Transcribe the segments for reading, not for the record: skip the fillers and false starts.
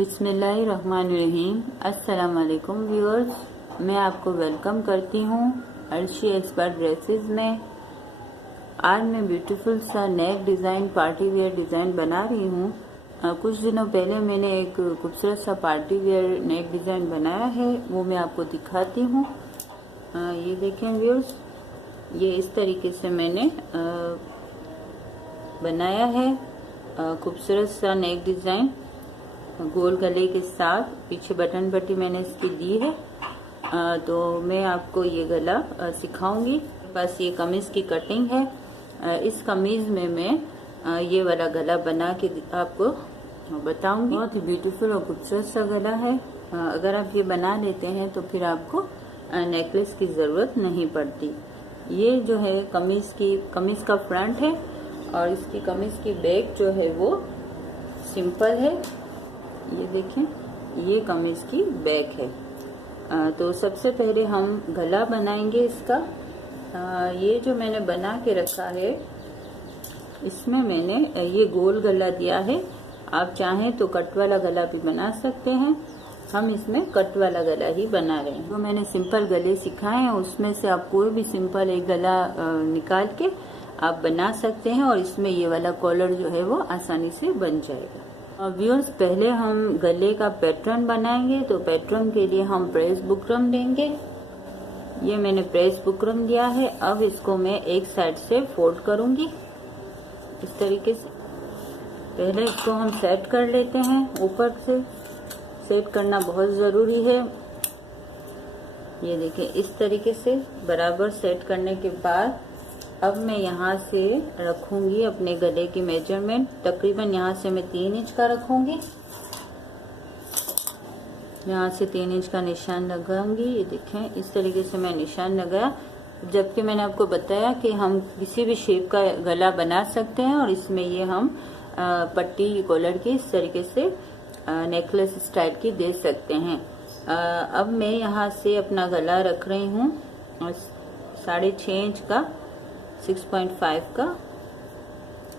बिस्मिल्लाहिर्रहमानिर्रहीम। अस्सलाम वालेकुम व्यूअर्स, मैं आपको वेलकम करती हूँ अर्शी एक्सपर्ट ड्रेसेस में। आज मैं ब्यूटीफुल सा नेक डिज़ाइन, पार्टी वेयर डिज़ाइन बना रही हूँ। कुछ दिनों पहले मैंने एक खूबसूरत सा पार्टी वेयर नेक डिज़ाइन बनाया है, वो मैं आपको दिखाती हूँ। ये देखें व्यूअर्स, ये इस तरीके से मैंने बनाया है खूबसूरत सा नेक डिज़ाइन गोल गले के साथ। पीछे बटन पट्टी मैंने इसकी दी है। तो मैं आपको ये गला सिखाऊंगी। बस ये कमीज की कटिंग है। इस कमीज में मैं ये वाला गला बना के आपको बताऊंगी। बहुत ही ब्यूटीफुल और खूबसूरत सा गला है। अगर आप ये बना लेते हैं तो फिर आपको नेकलेस की ज़रूरत नहीं पड़ती। ये जो है कमीज का फ्रंट है और इसकी कमीज की बैक जो है वो सिंपल है। ये देखें, ये कमीज की बैक है। तो सबसे पहले हम गला बनाएंगे इसका। ये जो मैंने बना के रखा है, इसमें मैंने ये गोल गला दिया है। आप चाहें तो कट वाला गला भी बना सकते हैं। हम इसमें कट वाला गला ही बना रहे हैं। जो मैंने सिंपल गले सिखाए हैं उसमें से आप कोई भी सिंपल एक गला निकाल के आप बना सकते हैं और इसमें ये वाला कॉलर जो है वो आसानी से बन जाएगा। व्यूअर्स, पहले हम गले का पैटर्न बनाएंगे। तो पैटर्न के लिए हम प्रेस बुकरम लेंगे। ये मैंने प्रेस बुकरम दिया है। अब इसको मैं एक साइड से फोल्ड करूंगी इस तरीके से। पहले इसको हम सेट कर लेते हैं। ऊपर से सेट करना बहुत ज़रूरी है। ये देखिए, इस तरीके से बराबर सेट करने के बाद अब मैं यहाँ से रखूंगी अपने गले की मेजरमेंट। तकरीबन यहाँ से मैं 3 इंच का रखूंगी। यहाँ से 3 इंच का निशान लगाऊंगी। ये देखें, इस तरीके से मैं निशान लगाया। जबकि मैंने आपको बताया कि हम किसी भी शेप का गला बना सकते हैं और इसमें ये हम पट्टी कॉलर की इस तरीके से नेकलेस स्टाइल की दे सकते हैं। अब मैं यहाँ से अपना गला रख रही हूँ 6.5 इंच का, 6.5 का।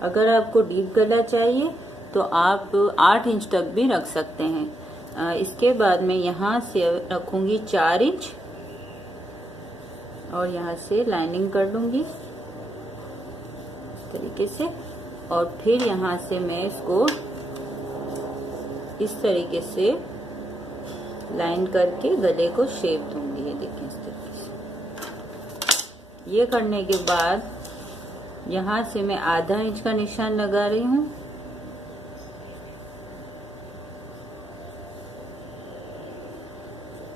अगर आपको डीप गला चाहिए तो आप 8 इंच तक भी रख सकते हैं। इसके बाद मैं यहाँ से रखूंगी 4 इंच और यहाँ से लाइनिंग कर लूंगी इस तरीके से। और फिर यहाँ से मैं इसको इस तरीके से लाइन करके गले को शेप दूंगी। ये देखिए, इस तरीके से। ये करने के बाद यहाँ से मैं आधा इंच का निशान लगा रही हूँ।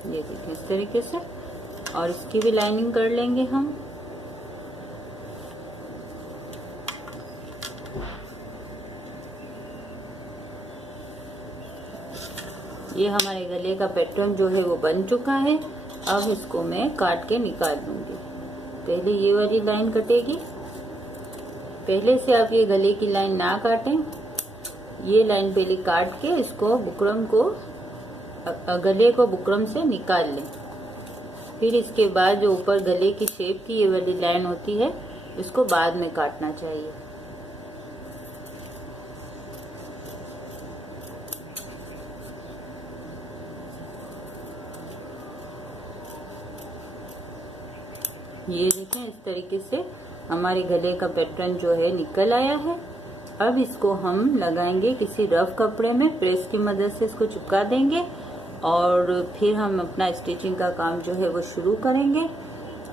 ये देखिए, इस तरीके से। और इसकी भी लाइनिंग कर लेंगे हम। ये हमारे गले का पैटर्न जो है वो बन चुका है। अब इसको मैं काट के निकाल लूंगी। पहले ये वाली लाइन कटेगी। पहले से आप ये गले की लाइन ना काटें। ये लाइन पहले काट के इसको बुकरम को, गले को बुकरम से निकाल लें। फिर इसके बाद जो ऊपर गले की शेप की ये वाली लाइन होती है, इसको बाद में काटना चाहिए। ये देखें, इस तरीके से हमारे गले का पैटर्न जो है निकल आया है। अब इसको हम लगाएंगे किसी रफ कपड़े में। प्रेस की मदद से इसको चिपका देंगे और फिर हम अपना स्टिचिंग का काम जो है वो शुरू करेंगे।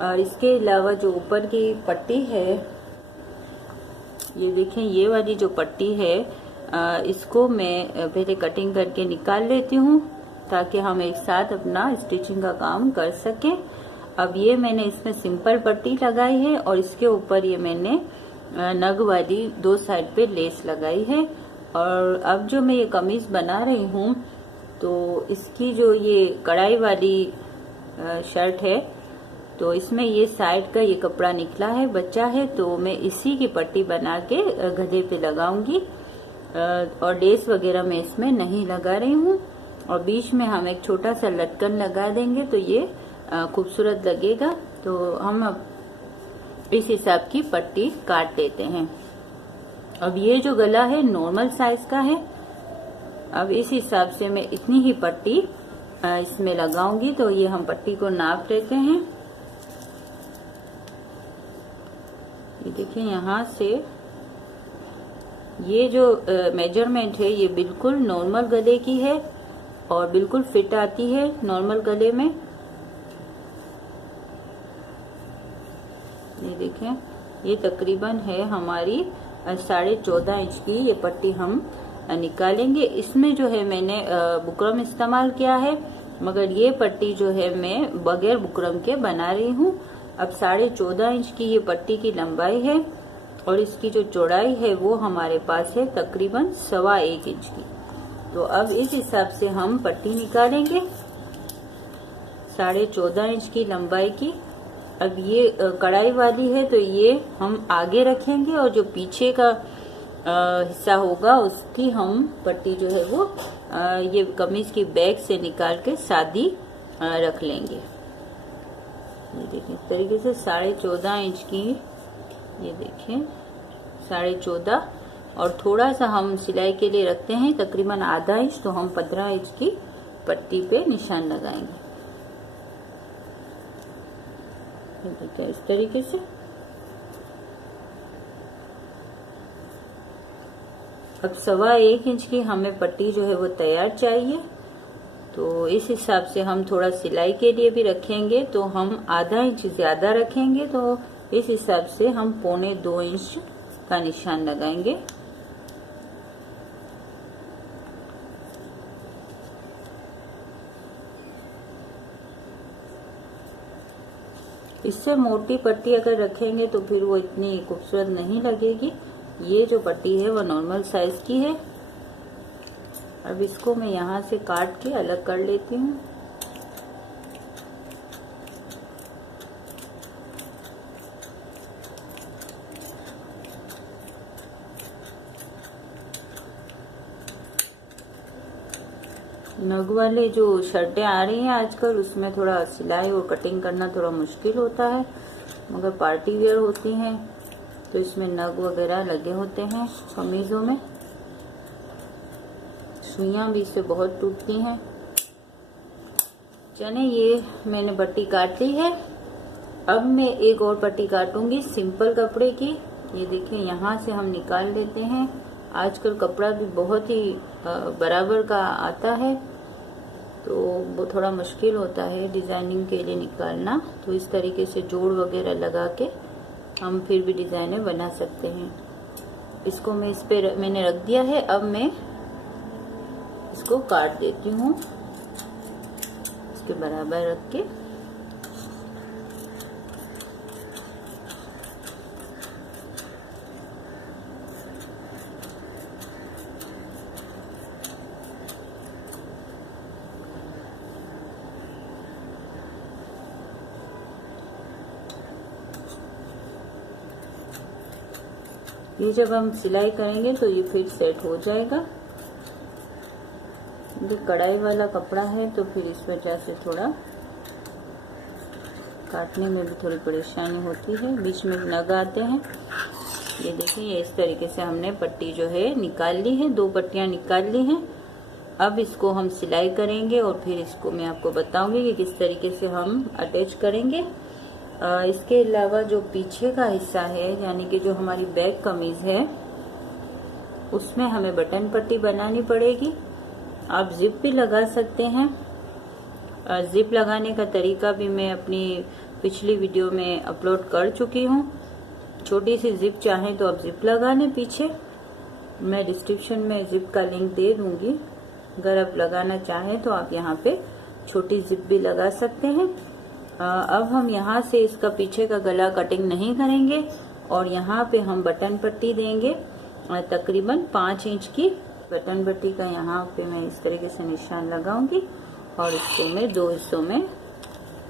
और इसके अलावा जो ऊपर की पट्टी है, ये देखें, ये वाली जो पट्टी है, इसको मैं पहले कटिंग करके निकाल लेती हूँ ताकि हम एक साथ अपना स्टिचिंग का काम कर सकें। अब ये मैंने इसमें सिंपल पट्टी लगाई है और इसके ऊपर ये मैंने नग वाली 2 साइड पे लेस लगाई है। और अब जो मैं ये कमीज बना रही हूँ, तो इसकी जो ये कढ़ाई वाली शर्ट है, तो इसमें ये साइड का ये कपड़ा निकला है, बचा है। तो मैं इसी की पट्टी बना के गले पे लगाऊंगी और लेस वगैरह मैं इसमें नहीं लगा रही हूँ। और बीच में हम एक छोटा सा लटकन लगा देंगे तो ये खूबसूरत लगेगा। तो हम अब इस हिसाब की पट्टी काट लेते हैं। अब ये जो गला है नॉर्मल साइज का है। अब इस हिसाब से मैं इतनी ही पट्टी इसमें लगाऊंगी। तो ये हम पट्टी को नाप लेते हैं। ये देखिए यहाँ से ये जो मेजरमेंट है ये बिल्कुल नॉर्मल गले की है और बिल्कुल फिट आती है नॉर्मल गले में। ये देखें, ये तकरीबन है हमारी 14.5 इंच की ये पट्टी हम निकालेंगे। इसमें जो है मैंने बुकरम इस्तेमाल किया है, मगर ये पट्टी जो है मैं बगैर बुकरम के बना रही हूँ। अब 14.5 इंच की ये पट्टी की लंबाई है और इसकी जो चौड़ाई है वो हमारे पास है तकरीबन 1.25 इंच की। तो अब इस हिसाब से हम पट्टी निकालेंगे 14.5 इंच की लंबाई की। अब ये कढ़ाई वाली है तो ये हम आगे रखेंगे और जो पीछे का हिस्सा होगा उसकी हम पट्टी जो है वो ये कमीज की बैक से निकाल के सादी रख लेंगे। ये देखिए इस तरीके से 14.5 इंच की, ये देखें 14.5, और थोड़ा सा हम सिलाई के लिए रखते हैं तकरीबन आधा इंच, तो हम 15 इंच की पट्टी पे निशान लगाएंगे। ये देखिए इस तरीके से। अब 1.25 इंच की हमें पट्टी जो है वो तैयार चाहिए। तो इस हिसाब से हम थोड़ा सिलाई के लिए भी रखेंगे, तो हम आधा इंच ज्यादा रखेंगे। तो इस हिसाब से हम 1.25 इंच का निशान लगाएंगे। इससे मोटी पट्टी अगर रखेंगे तो फिर वो इतनी खूबसूरत नहीं लगेगी। ये जो पट्टी है वो नॉर्मल साइज की है। अब इसको मैं यहाँ से काट के अलग कर लेती हूँ। नग वाले जो शर्टें आ रही हैं आजकल, उसमें थोड़ा सिलाई और कटिंग करना थोड़ा मुश्किल होता है, मगर पार्टी वेयर होती हैं तो इसमें नग वगैरह लगे होते हैं कमीजों में। सुइयां भी इससे बहुत टूटती हैं। चने ये मैंने पट्टी काट ली है। अब मैं एक और पट्टी काटूंगी सिंपल कपड़े की। ये देखिए यहाँ से हम निकाल लेते हैं। आजकल कपड़ा भी बहुत ही बराबर का आता है, तो वो थोड़ा मुश्किल होता है डिजाइनिंग के लिए निकालना। तो इस तरीके से जोड़ वगैरह लगा के हम फिर भी डिजाइनें बना सकते हैं। इसको मैं इस पे मैंने रख दिया है। अब मैं इसको काट देती हूँ इसके बराबर रख के। ये जब हम सिलाई करेंगे तो ये फिर सेट हो जाएगा। ये कढ़ाई वाला कपड़ा है तो फिर इस वजह से थोड़ा काटने में भी थोड़ी परेशानी होती है, बीच में नग आते हैं। ये देखिए ये इस तरीके से हमने पट्टी जो है निकाल ली है, 2 पट्टियां निकाल ली हैं। अब इसको हम सिलाई करेंगे और फिर इसको मैं आपको बताऊंगी कि किस तरीके से हम अटैच करेंगे। इसके अलावा जो पीछे का हिस्सा है, यानी कि जो हमारी बैक कमीज है, उसमें हमें बटन पट्टी बनानी पड़ेगी। आप जिप भी लगा सकते हैं। जिप लगाने का तरीका भी मैं अपनी पिछली वीडियो में अपलोड कर चुकी हूँ। छोटी सी जिप चाहें तो आप जिप लगा लें पीछे। मैं डिस्क्रिप्शन में जिप का लिंक दे दूंगी। अगर आप लगाना चाहें तो आप यहाँ पे छोटी जिप भी लगा सकते हैं। अब हम यहाँ से इसका पीछे का गला कटिंग नहीं करेंगे और यहाँ पे हम बटन पट्टी देंगे तकरीबन 5 इंच की बटन पट्टी का। यहाँ पे मैं इस तरीके से निशान लगाऊंगी और इसको मैं 2 हिस्सों में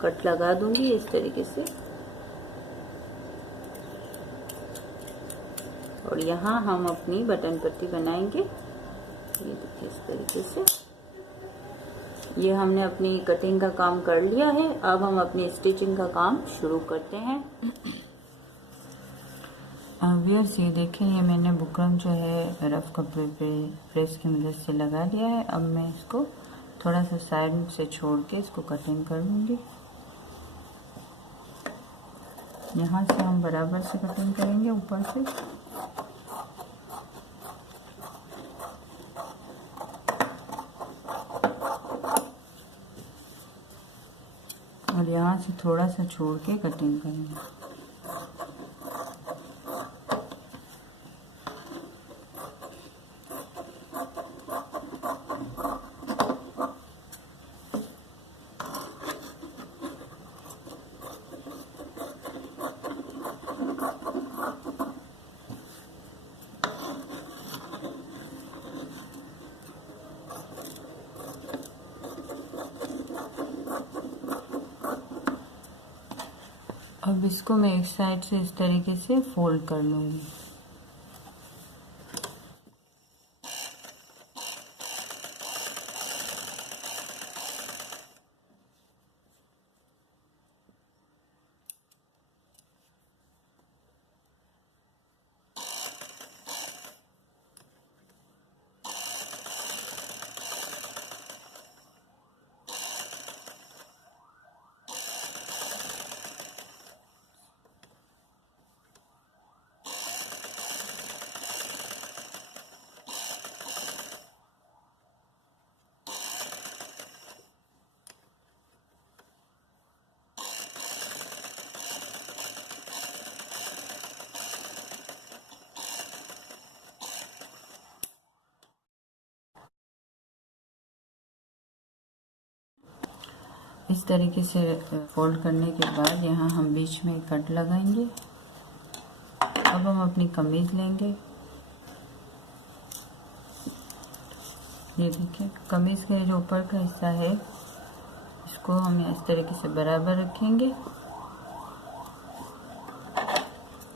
कट लगा दूंगी इस तरीके से। और यहाँ हम अपनी बटन पट्टी बनाएंगे। ये देखिए इस तरीके से। ये हमने अपनी कटिंग का काम कर लिया है। अब हम अपनी स्टिचिंग का काम शुरू करते हैं। व्यूअर्स ये देखें, ये मैंने बुकरम जो है रफ कपड़े पे प्रेस की मदद से लगा दिया है। अब मैं इसको थोड़ा सा साइड से छोड़ के इसको कटिंग कर लूँगी। यहाँ से हम बराबर से कटिंग करेंगे ऊपर से। और यहाँ से थोड़ा सा छोड़ के कटिंग करेंगे। अब इसको मैं एक साइड से इस तरीके से फोल्ड कर लूँगी। इस तरीके से फोल्ड करने के बाद यहाँ हम बीच में कट लगाएंगे। अब हम अपनी कमीज लेंगे। ये देखिए, कमीज का जो ऊपर का हिस्सा है इसको हम इस तरीके से बराबर रखेंगे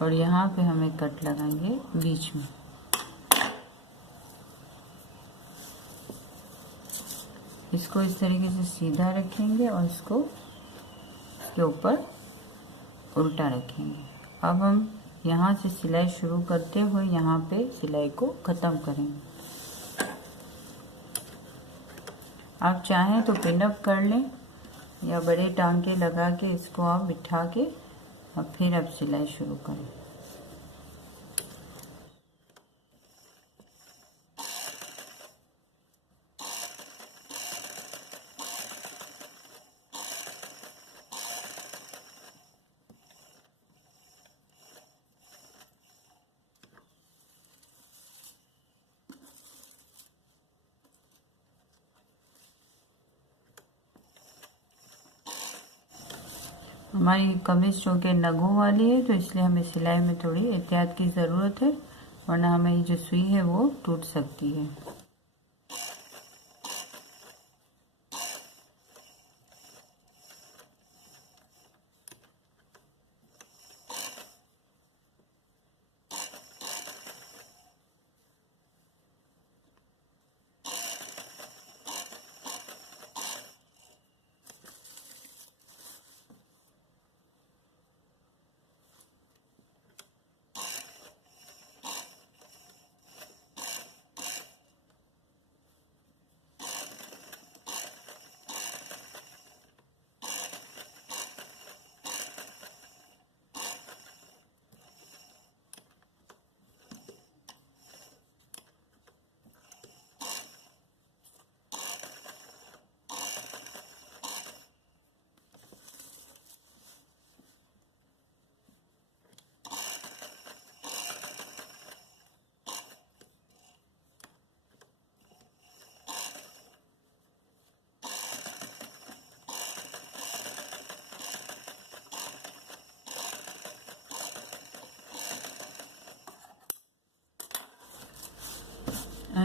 और यहाँ पे हमें कट लगाएंगे बीच में। इसको इस तरीके से सीधा रखेंगे और इसको इसके ऊपर उल्टा रखेंगे। अब हम यहाँ से सिलाई शुरू करते हुए यहाँ पे सिलाई को ख़त्म करेंगे। आप चाहें तो पिन अप कर लें या बड़े टांके लगा के इसको आप बिठा के और फिर अब सिलाई शुरू करें। हमारी कमीज चूँकि नगों वाली है तो इसलिए हमें सिलाई में थोड़ी एहतियात की ज़रूरत है, वरना हमें ये जो सुई है वो टूट सकती है।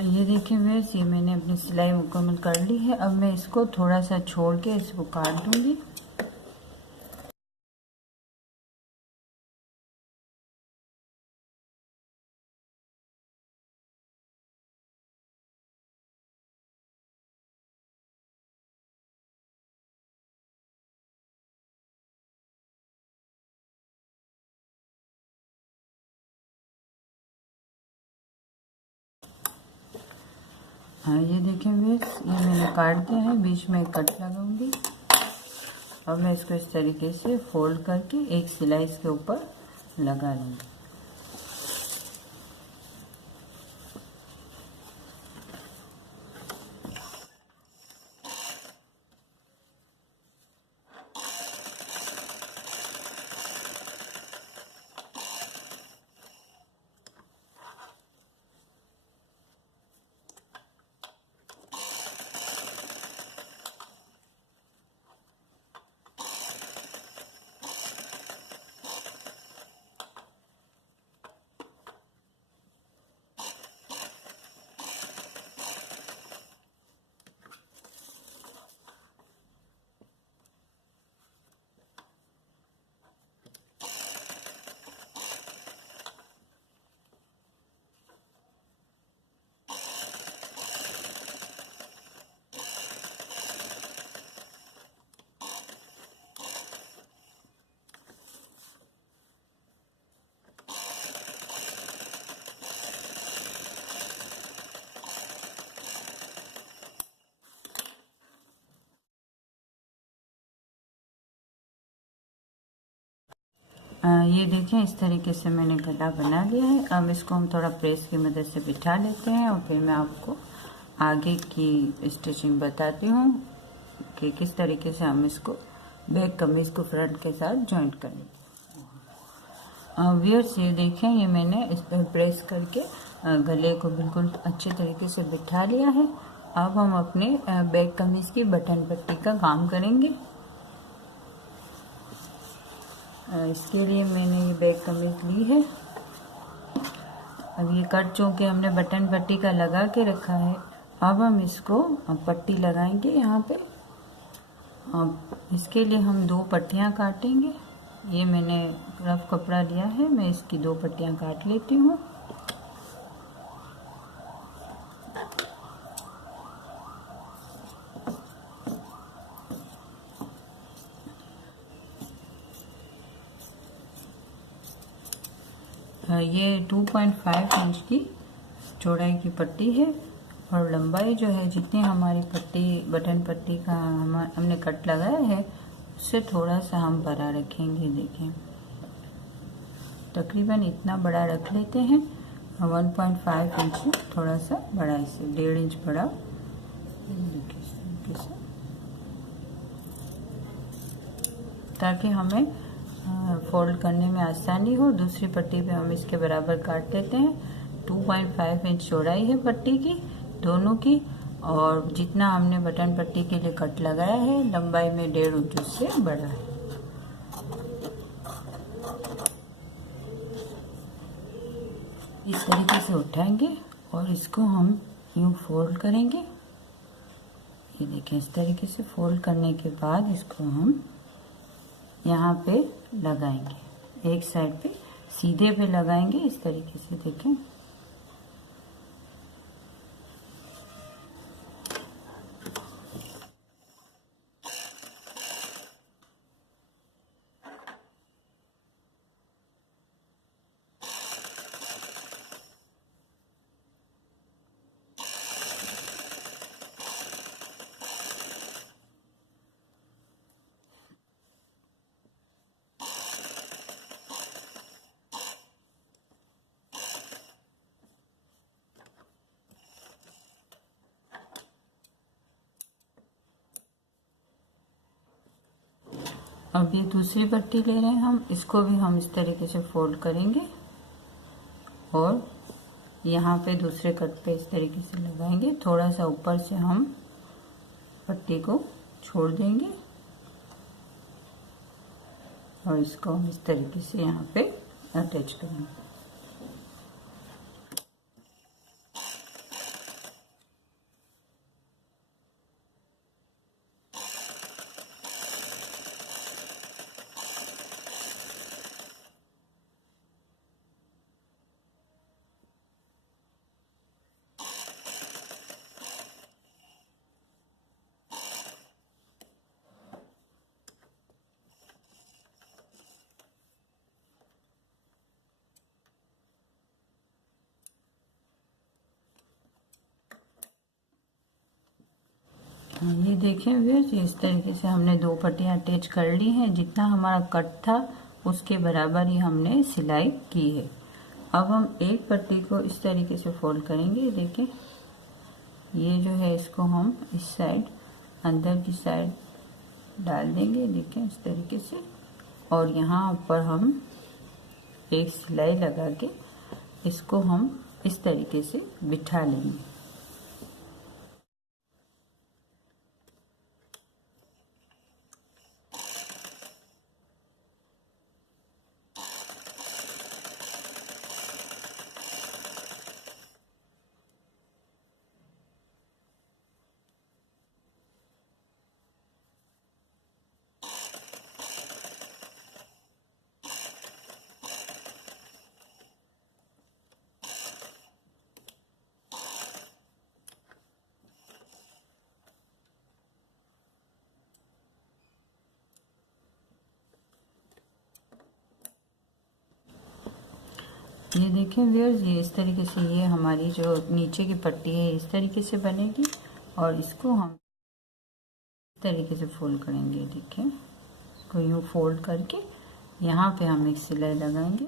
ये देखिए व्यूअर्स, ये मैंने अपनी सिलाई मुकम्मल कर ली है। अब मैं इसको थोड़ा सा छोड़ के इसको काट दूँगी। हाँ ये देखें व्यूअर्स, ये मैंने काट दिया है, बीच में कट लगाऊंगी। अब मैं इसको इस तरीके से फोल्ड करके एक सिलाई इसके ऊपर लगा लूँगी। ये देखें, इस तरीके से मैंने गला बना लिया है। अब इसको हम थोड़ा प्रेस की मदद से बिठा लेते हैं और फिर मैं आपको आगे की स्टिचिंग बताती हूँ कि किस तरीके से हम इसको बैक कमीज को फ्रंट के साथ जॉइंट करेंगे। व्यूअर्स ये देखें, ये मैंने इस पर प्रेस करके गले को बिल्कुल अच्छे तरीके से बिठा लिया है। अब हम अपने बैक कमीज की बटन पट्टी का काम करेंगे। इसके लिए मैंने ये बैक कमीज ली है। अब ये कट चौके हमने बटन पट्टी का लगा के रखा है। अब हम इसको पट्टी लगाएंगे यहाँ पे। अब इसके लिए हम 2 पट्टियाँ काटेंगे। ये मैंने रफ कपड़ा लिया है, मैं इसकी 2 पट्टियाँ काट लेती हूँ। ये 2.5 इंच की चौड़ाई की पट्टी है और लंबाई जो है, जितनी हमारी पट्टी बटन पट्टी का हमने कट लगाया है उससे थोड़ा सा हम बड़ा रखेंगे। देखें, तकरीबन इतना बड़ा रख लेते हैं। 1.5 इंच थोड़ा सा बड़ा, इसे 1.5 इंच बड़ा, ताकि हमें फोल्ड करने में आसानी हो। दूसरी पट्टी पे हम इसके बराबर काट लेते हैं। 2.5 इंच चौड़ाई है पट्टी की दोनों की, और जितना हमने बटन पट्टी के लिए कट लगाया है लंबाई में 1.5 इंच उससे बड़ा है। इस तरीके से उठाएंगे और इसको हम यूं फोल्ड करेंगे। ये देखें, इस तरीके से फोल्ड करने के बाद इसको हम यहाँ पे लगाएंगे। एक साइड पे सीधे पे लगाएंगे इस तरीके से। देखें, अब ये दूसरी पट्टी ले रहे हैं हम, इसको भी हम इस तरीके से फोल्ड करेंगे और यहाँ पे दूसरे कट पे इस तरीके से लगाएंगे। थोड़ा सा ऊपर से हम पट्टी को छोड़ देंगे और इसको हम इस तरीके से यहाँ पे अटैच करेंगे। ये देखें व्यूअर्स, इस तरीके से हमने 2 पट्टियाँ अटैच कर ली हैं। जितना हमारा कट था उसके बराबर ही हमने सिलाई की है। अब हम एक पट्टी को इस तरीके से फोल्ड करेंगे। देखें, ये जो है इसको हम इस साइड अंदर की साइड डाल देंगे। देखें इस तरीके से, और यहाँ पर हम एक सिलाई लगा के इसको हम इस तरीके से बिठा लेंगे। ये देखें व्यूअर्स, ये इस तरीके से ये हमारी जो नीचे की पट्टी है इस तरीके से बनेगी, और इसको हम इस तरीके से फोल्ड करेंगे। देखें, इसको यूँ फोल्ड करके यहाँ पे हम एक सिलाई लगाएंगे।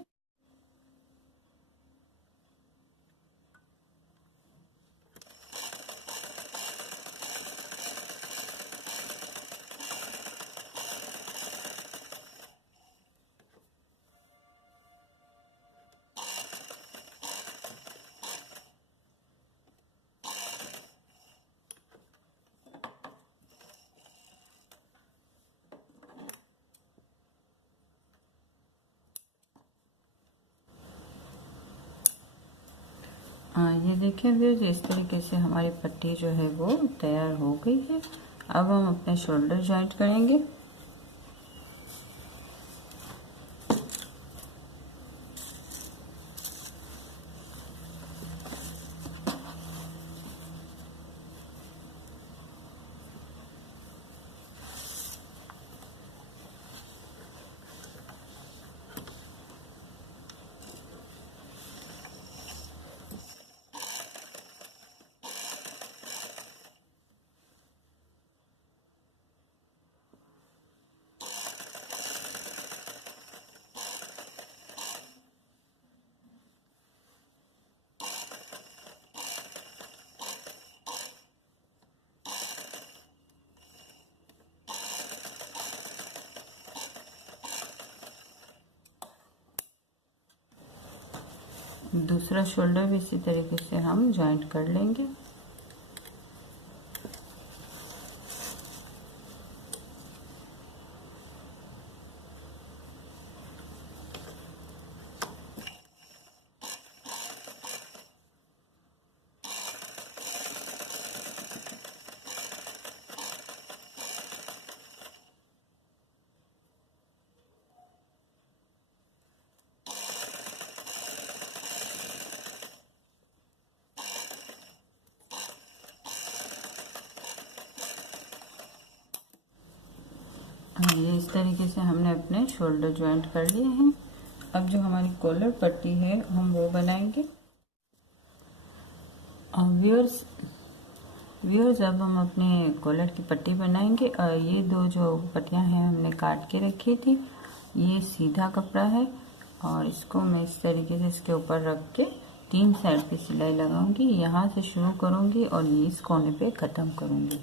ये देखें व्यूअर्स, इस तरीके से हमारी पट्टी जो है वो तैयार हो गई है। अब हम अपने शोल्डर जॉइंट करेंगे। दूसरा शोल्डर भी इसी तरीके से हम जॉइंट कर लेंगे। ये इस तरीके से हमने अपने शोल्डर जॉइंट कर लिए हैं। अब जो हमारी कॉलर पट्टी है हम वो बनाएंगे। और व्यूअर्स अब हम अपने कॉलर की पट्टी बनाएंगे। ये 2 जो पट्टियां हैं हमने काट के रखी थी। ये सीधा कपड़ा है, और इसको मैं इस तरीके से इसके ऊपर रख के 3 साइड पे सिलाई लगाऊंगी। यहाँ से शुरू करूंगी और ये इस कोने पे ख़त्म करूंगी।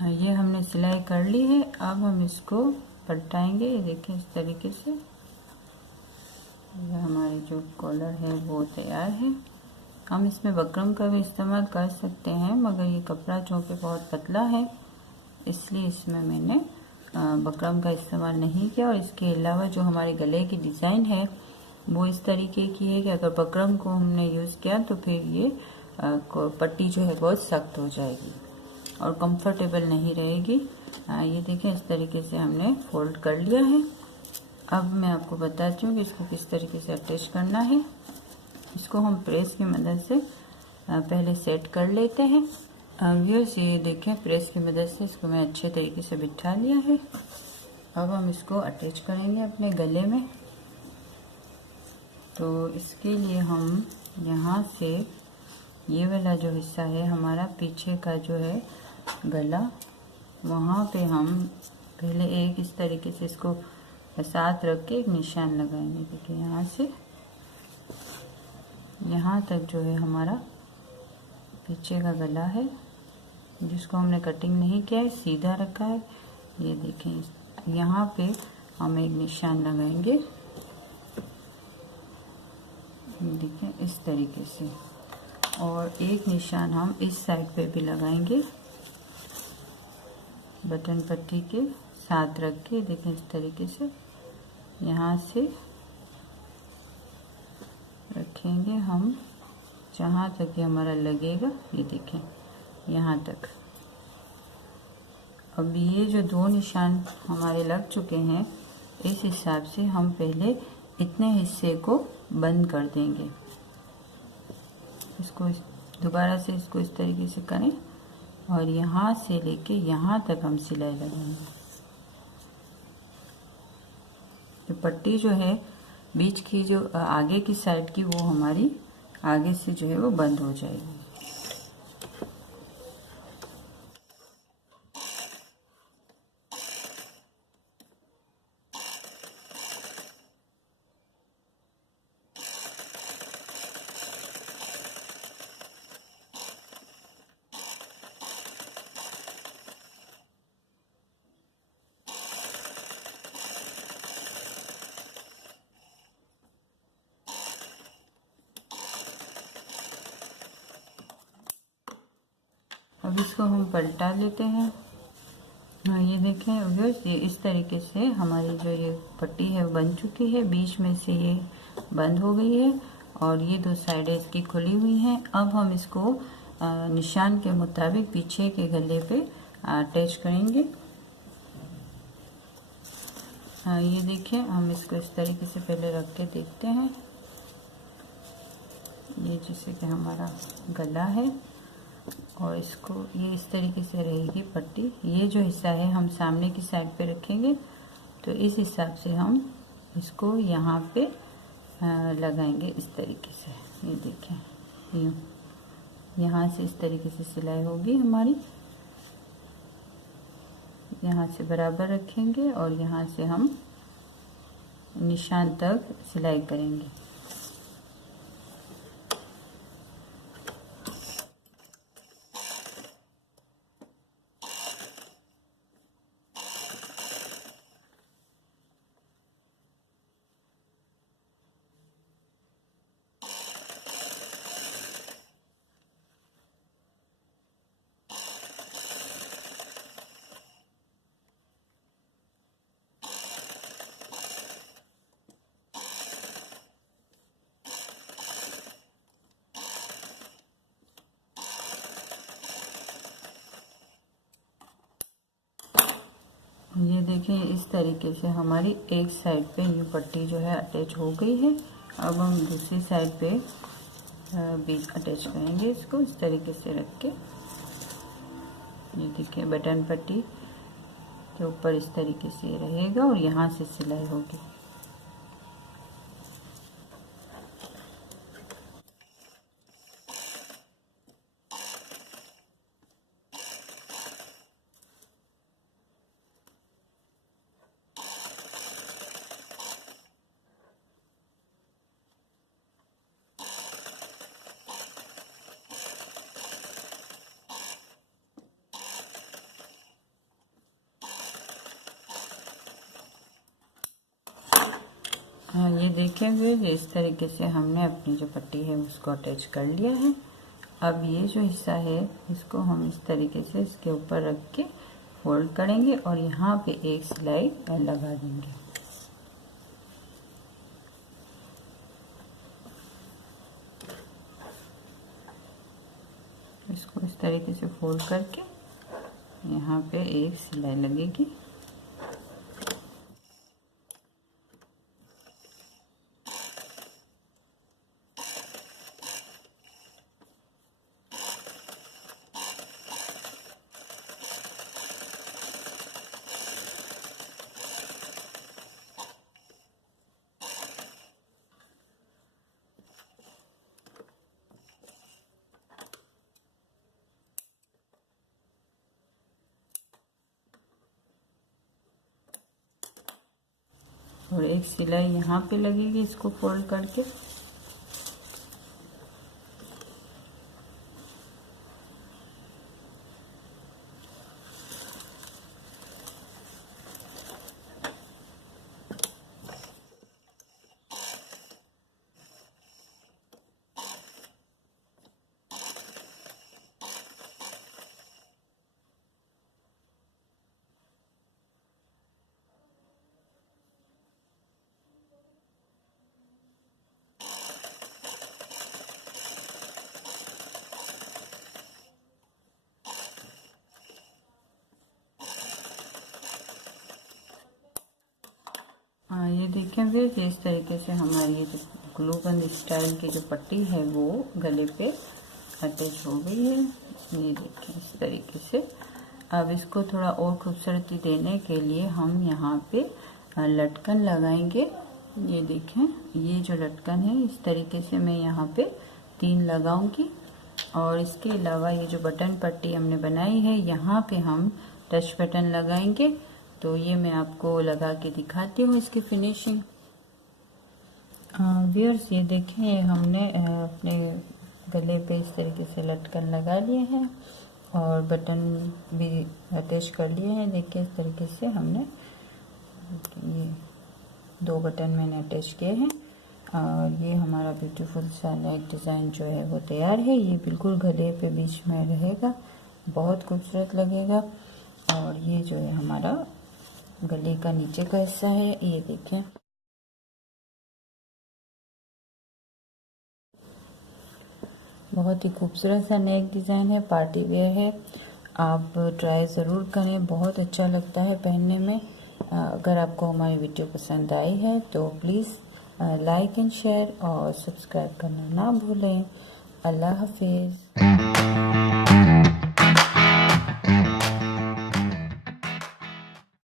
हाँ, ये हमने सिलाई कर ली है। अब हम इसको पलटाएंगे। ये देखिए इस तरीके से ये हमारी जो कॉलर है वो तैयार है। हम इसमें बकरम का भी इस्तेमाल कर सकते हैं, मगर ये कपड़ा चूँकि बहुत पतला है इसलिए इसमें मैंने बकरम का इस्तेमाल नहीं किया। और इसके अलावा जो हमारे गले की डिज़ाइन है वो इस तरीके की है कि अगर बकरम को हमने यूज़ किया तो फिर ये पट्टी जो है बहुत सख्त हो जाएगी और कंफर्टेबल नहीं रहेगी। ये देखिए इस तरीके से हमने फोल्ड कर लिया है। अब मैं आपको बताती हूँ कि इसको किस तरीके से अटैच करना है। इसको हम प्रेस की मदद से पहले सेट कर लेते हैं। व्यूअर्स ये देखें प्रेस की मदद से इसको मैं अच्छे तरीके से बिठा लिया है। अब हम इसको अटैच करेंगे अपने गले में। तो इसके लिए हम यहाँ से ये वाला जो हिस्सा है हमारा पीछे का जो है गला, वहाँ पे हम पहले एक इस तरीके से इसको साथ रख के एक निशान लगाएंगे। देखिए यहाँ से यहाँ तक जो है हमारा पीछे का गला है, जिसको हमने कटिंग नहीं किया है, सीधा रखा है। ये देखें यहाँ पे हम एक निशान लगाएंगे। देखिए इस तरीके से, और एक निशान हम इस साइड पे भी लगाएंगे बटन पट्टी के साथ रख के। देखें इस तरीके से यहाँ से रखेंगे हम जहाँ तक ये हमारा लगेगा। ये देखें यहाँ तक। अब ये जो दो निशान हमारे लग चुके हैं, इस हिसाब से हम पहले इतने हिस्से को बंद कर देंगे। इसको दोबारा से इसको इस तरीके से करें और यहाँ से लेके यहाँ तक हम सिलाई लगाएंगे। तो पट्टी जो है बीच की जो आगे की साइड की, वो हमारी आगे से जो है वो बंद हो जाएगी। अब इसको हम पलटा लेते हैं। हाँ ये देखें व्यूअर्स, ये इस तरीके से हमारी जो ये पट्टी है बन चुकी है। बीच में से ये बंद हो गई है और ये दो साइडें इसकी खुली हुई हैं। अब हम इसको निशान के मुताबिक पीछे के गले पे अटैच करेंगे। हाँ ये देखें, हम इसको इस तरीके से पहले रख के देखते हैं। ये जैसे कि हमारा गला है और इसको ये इस तरीके से रहेगी पट्टी। ये जो हिस्सा है हम सामने की साइड पे रखेंगे, तो इस हिसाब से हम इसको यहाँ पे लगाएंगे इस तरीके से। ये देखें यूँ यहाँ से इस तरीके से सिलाई होगी हमारी। यहाँ से बराबर रखेंगे और यहाँ से हम निशान तक सिलाई करेंगे। ये देखें इस तरीके से हमारी एक साइड पे ये पट्टी जो है अटैच हो गई है। अब हम दूसरी साइड पे भी अटैच करेंगे इसको इस तरीके से रख के। ये देखिए बटन पट्टी के ऊपर इस तरीके से रहेगा और यहाँ से सिलाई होगी। हाँ, ये देखेंगे इस तरीके से हमने अपनी जो पट्टी है उसको अटैच कर लिया है। अब ये जो हिस्सा है इसको हम इस तरीके से इसके ऊपर रख के फोल्ड करेंगे और यहाँ पे एक सिलाई लगा देंगे। इसको इस तरीके से फोल्ड करके यहाँ पे एक सिलाई लगेगी। और एक सिलाई यहाँ पे लगेगी इसको फोल्ड करके। हाँ, ये देखें फिर इस तरीके से हमारी ये जो ग्लूगन स्टाइल की जो पट्टी है वो गले पे अटैच हो गई है। ये देखें इस तरीके से। अब इसको थोड़ा और खूबसूरती देने के लिए हम यहाँ पे लटकन लगाएंगे। ये देखें, ये जो लटकन है इस तरीके से मैं यहाँ पे 3 लगाऊंगी। और इसके अलावा ये जो बटन पट्टी हमने बनाई है यहाँ पे हम टच बटन लगाएंगे। तो ये मैं आपको लगा के दिखाती हूँ इसकी फिनिशिंग। व्यूअर्स, ये देखें हमने अपने गले पे इस तरीके से लटकन लगा लिए हैं और बटन भी अटैच कर लिए हैं। देखिए इस तरीके से हमने ये 2 बटन मैंने अटैच किए हैं और ये हमारा ब्यूटीफुल सा नेक डिज़ाइन जो है वो तैयार है। ये बिल्कुल गले पे बीच में रहेगा, बहुत खूबसूरत लगेगा। और ये जो है हमारा गले का नीचे का हिस्सा है, ये देखें। बहुत ही खूबसूरत सा नेक डिज़ाइन है, पार्टी वेयर है। आप ट्राई ज़रूर करें, बहुत अच्छा लगता है पहनने में। अगर आपको हमारी वीडियो पसंद आई है तो प्लीज़ लाइक एंड शेयर और सब्सक्राइब करना ना भूलें। अल्लाह हाफिज़।